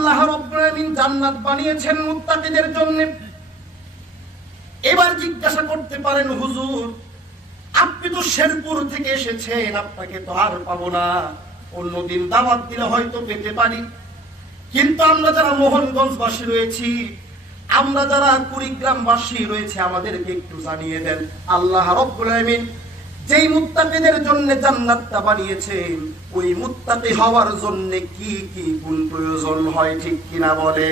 আল্লাহ জান্নাত বানিয়েছেন জন্য। এবার জিজ্ঞাসা করতে পারেন, হুজুর, আপনি তো শেরপুর থেকে এসেছেন, আপনাকে তো আর পাবো না। অন্যদিন দিলে হয়তো পেতে পারি। কিন্তু আমরা যারা রয়েছি, আমরা যারা রয়েছে, আমাদেরকে একটু জানিয়ে দেন। আল্লাহ রব্বুল যেই মুত্তাকিদের জন্য জান্নাতটা বানিয়েছেন ওই মুত্তাকি হওয়ার জন্য কি কি গুণ প্রয়োজন হয় ঠিক কিনা বলে?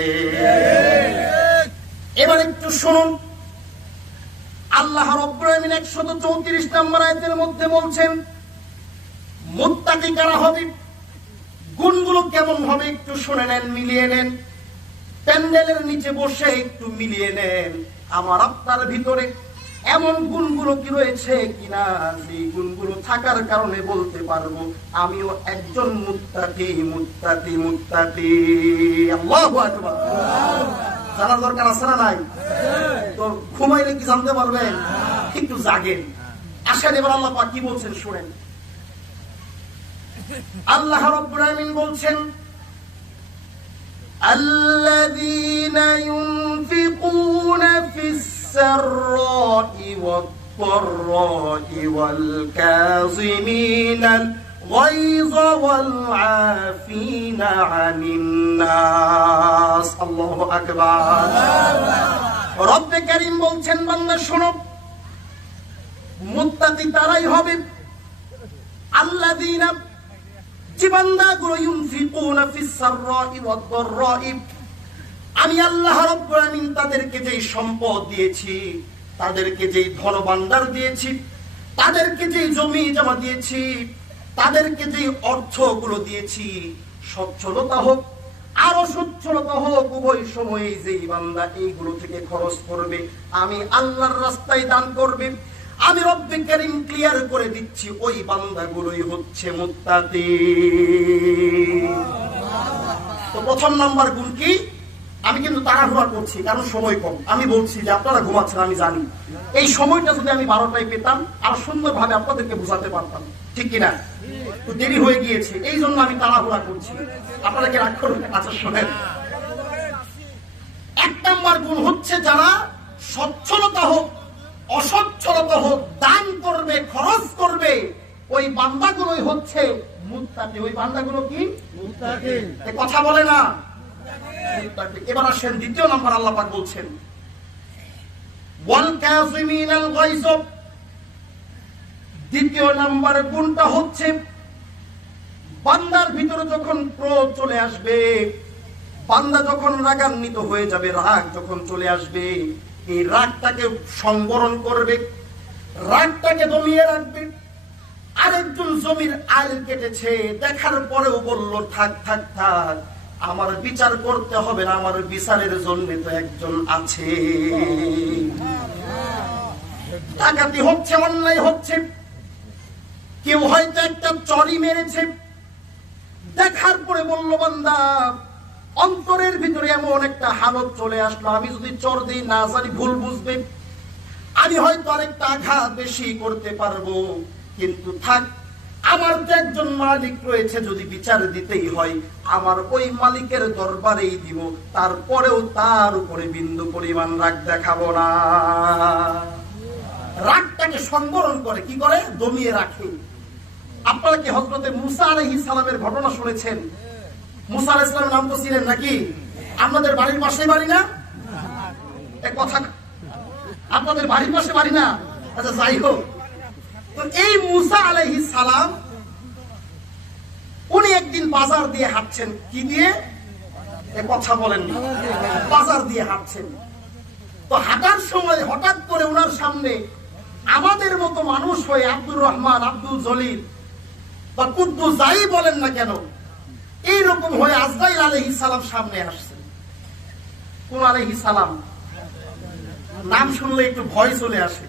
এবার একটু শুনুন। আল্লাহ রব্বুল আলামিন 134 নম্বর আয়াতের মধ্যে বলছেন, মুত্তাকি কারা হবে? গুণগুলো কেমন হবে একটু শুনে নেন, মিলিয়ে নেন। প্যান্ডেলের নিচে বসে একটু মিলিয়ে নেন। আমার আপনার ভিতরে এমন গুণগুলো কি রয়েছে কিনা সেই গুণগুলো থাকার কারণে বলতে পারবো আমিও একজন মুত্তাকি মুত্তাকি মুত্তাকি আল্লাহু আকবার জানার দরকার আছে না নাই তো ঘুমাইলে কি জানতে পারবেন একটু জাগেন আসেন এবার আল্লাহ পাক কি বলছেন শুনেন আল্লাহ রাব্বুল আলামিন বলছেন الذين ينفقون في السراء والضراء والكاظمين الغيظ والعافين عن الناس الله أكبر رب كريم বলছেন বান্দা শোনো মুত্তাকি তারাই হবে আল্লাযীনা যে বান্দাগুলো ইউনফিকুনা ফিস সাররাই ওয়াদ দাররাই আমি আল্লাহ রাব্বুল তাদেরকে যেই সম্পদ দিয়েছি, তাদেরকে যেই ধন ভান্ডার দিয়েছি, তাদেরকে যেই জমি জমা দিয়েছি, তাদেরকে যেই অর্থগুলো দিয়েছি, সচ্ছলতা হোক, আর অসচ্ছলতা হোক, উভয় সময়ে যেই বান্দা এইগুলো থেকে খরচ করবে, আমি আল্লাহর রাস্তায় দান করবে। আমি রব্বে করিম ক্লিয়ার করে দিচ্ছি, ওই বান্দাগুলোই হচ্ছে মুত্তাকি তো প্রথম নাম্বার গুণ কি? আমি কিন্তু তাড়াহুড়া করছি কারণ সময় কম। আমি বলছি যে আপনারা ঘুমাচ্ছেন আমি জানি। এই সময়টা যদি আমি বারোটায় পেতাম আর সুন্দরভাবে আপনাদেরকে বোঝাতে পারতাম ঠিক কিনা? তো দেরি হয়ে গিয়েছে এই জন্য আমি তাড়াহুড়া করছি। আপনারা কি রাগ করবেন? আচ্ছা শোনেন। এক নাম্বার গুণ হচ্ছে যারা সচ্ছলতা হোক অসচ্ছলতা হোক দান করবে খরচ করবে ওই বান্দাগুলোই হচ্ছে মুত্তাকি। ওই বান্দাগুলো কি? কথা বলে না। এবার আসেন, দ্বিতীয় নাম্বার আল্লাহ পাক বলছেন দ্বিতীয় নাম্বার গুণটা হচ্ছে, বান্দার ভিতরে যখন ক্রোধ চলে আসবে, বান্দা যখন রাগান্বিত হয়ে যাবে, রাগ যখন চলে আসবে, এই রাগটাকে সংবরণ করবে, রাগটাকে দমিয়ে রাখবে। আরেকজন জমির আইল কেটেছে, দেখার পরেও বলল, থাক থাক থাক আমার বিচার করতে হবে না, আমার বিচারের জন্য তো একজন আছে। ডাকাতি হচ্ছে, অন্যায় হচ্ছে। কেউ হয়তো একটা চড়ি মেরেছে। দেখার পরে বলল, বান্দা, অন্তরের ভিতরে এমন একটা হালত চলে আসলো। আমি যদি চর দিই, না জানি ভুল বুঝবে। আমি হয়তো আরেকটা আঘাত বেশি করতে পারব। কিন্তু থাক আমার তো একজন মালিক রয়েছে, যদি বিচার দিতেই হয়, আমার ওই মালিকের দরবারেই দিব, তারপরেও তার উপরে বিন্দু পরিমাণ রাগ দেখাবো না। রাগটাকে সংবরণ করে, কি করে? দমিয়ে রাখে। আপনারা কি হজরতে মুসা আলহি সালামের ঘটনা শুনেছেন? মুসা আলাহ ইসলামের নাম তো ছিলেন নাকি? আপনাদের বাড়ির পাশে বাড়ি না? এক কথা আপনাদের বাড়ির পাশে বাড়ি না? আচ্ছা যাই হোক। তো এই মুসা আলাইহি সালাম, উনি একদিন বাজার দিয়ে হাঁটছেন। কি দিয়ে? কথা বলেননি। বাজার দিয়ে হাঁটছেন। তো হাঁটার সময় হঠাৎ করে ওনার সামনে আমাদের মতো মানুষ হয়ে আব্দুর রহমান, আব্দুল জলিল বা কুদ্দু যাই বলেন না কেন, এইরকম হয়ে আজরাইল আলহি সালাম সামনে আসছেন কোন আলহি সালাম? নাম শুনলে একটু ভয় চলে আসে।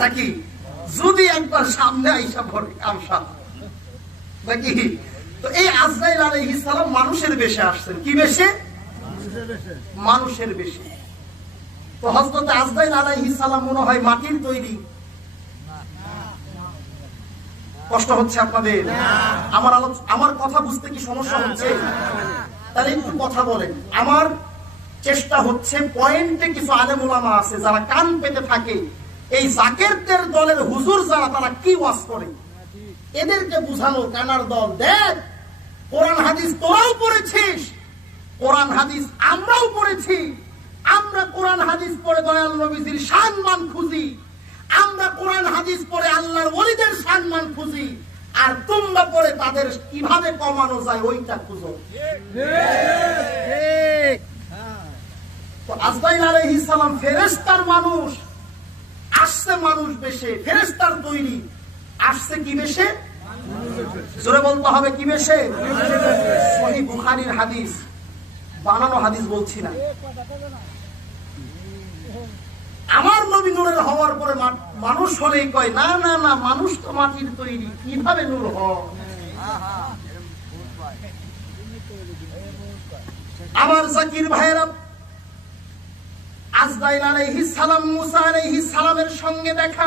নাকি? যদি একবার সামনে আইসা পড়ে আমসা নাকি তো এই আজরাইল আলহি সালাম মানুষের বেশে আসছেন। কি বেশে? মানুষের বেশে। তো হজরত আজরাইল সালাম মনে হয় মাটির তৈরি। কষ্ট হচ্ছে আপনাদের? আমার আমার কথা বুঝতে কি সমস্যা হচ্ছে? তাহলে একটু কথা বলেন। আমার চেষ্টা হচ্ছে পয়েন্টে কিছু আলেমুলামা আছে যারা কান পেতে থাকে। এই জাকেরদের দলের হুজুর যারা তারা কি ওয়াজ করে? এদেরকে বুঝানো কানার দল দেখ কোরআন হাদিস তোরাও পড়েছিস কোরআন হাদিস আমরাও পড়েছি আমরা কোরআন হাদিস পড়ে দয়াল নবীজির সম্মান খুঁজি আমরা কোরআন হাদিস পড়ে আল্লাহর ওলিদের সম্মান খুঁজি আর তোমরা পড়ে তাদের কীভাবে কমানো যায় ওইটা খুঁজো। তো আজরাইল আলাইহিস সালাম ফেরেশতার মানুষ আসছে মানুষ বেশে, ফেরেশতার তৈরি। আসছে কি বেশে? জোরে বলতে হবে কি বেশে? সহি বুখারীর হাদিস। বানানো হাদিস বলছি না। আমার নবী নূরের হওয়ার পরে মানুষ হলেই কয়, না না না, মানুষ তো মাটির তৈরি। কীভাবে নূর হয় আমার জাকির ভাইয়েরা আজরাইল আলাইহিস সালাম, মুসা আলাইহিস সালামের সঙ্গে দেখা।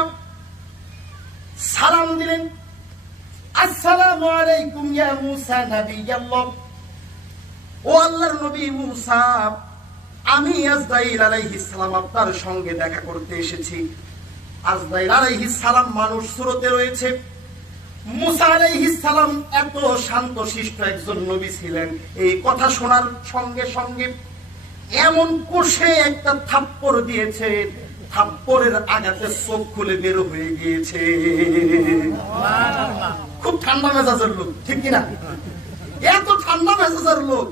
সালাম দিলেন, আসসালামু আলাইকুম ইয়া মুসা নাবিয়াল্লাহ। ও আল্লাহর নবী মুসা, আমি আজরাইল সালাম আপনার সঙ্গে দেখা করতে এসেছি। আজরাইল আলাইহিস সালাম মানুষ সুরতে রয়েছে। মুসা আলাইহিস সালাম এত শান্ত শিষ্ট একজন নবী ছিলেন। এই কথা শোনার সঙ্গে সঙ্গে এমন কোষে একটা থাপ্পড় দিয়েছে, থাপ্পড়ের আঘাতে চোখ খুলে বের হয়ে গিয়েছে। খুব ঠান্ডা মেজাজের লোক, ঠিক কিনা? এত ঠান্ডা মেজাজের লোক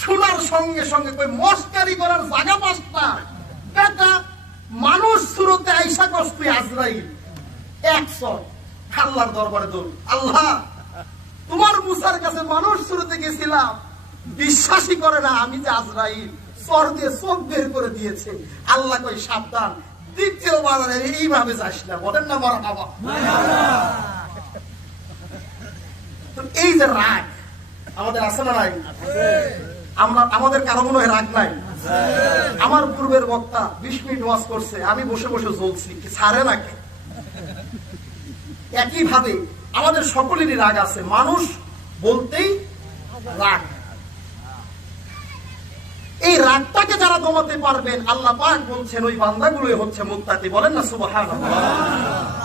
শোনার সঙ্গে সঙ্গে কই মস্কারি করার জায়গা পাস না। বেটা, মানুষ শুরুতে আইসা কষ্ট আজরাইল। একশো আল্লাহর দরবারে দৌড়। আল্লাহ, তোমার মুসার কাছে মানুষ শুরুতে গেছিলাম। বিশ্বাসই করে না আমি যে আজরাইল। চর দিয়ে চোখ বের করে দিয়েছে। আল্লাহ কই সাবধান দ্বিতীয়বার আর এইভাবে যাস না। বলেন না, মারা বাবা। এই যে রাগ, আমাদের আছে না নাই? আমরা, আমাদের কারও মনে হয় রাগ নাই? আমার পূর্বের বক্তা বিশ মিনিট ওয়াজ করছে, আমি বসে বসে জ্বলছি, কি ছাড়ে নাকি? একই ভাবে আমাদের সকলেরই রাগ আছে। মানুষ বলতেই রাগ। এই রাগটাকে যারা দমাতে পারবেন, আল্লাহ পাক বলছেন, ওই বান্দাগুলোই হচ্ছে মুক্তাতি বলেন না সুবহানাল্লাহ।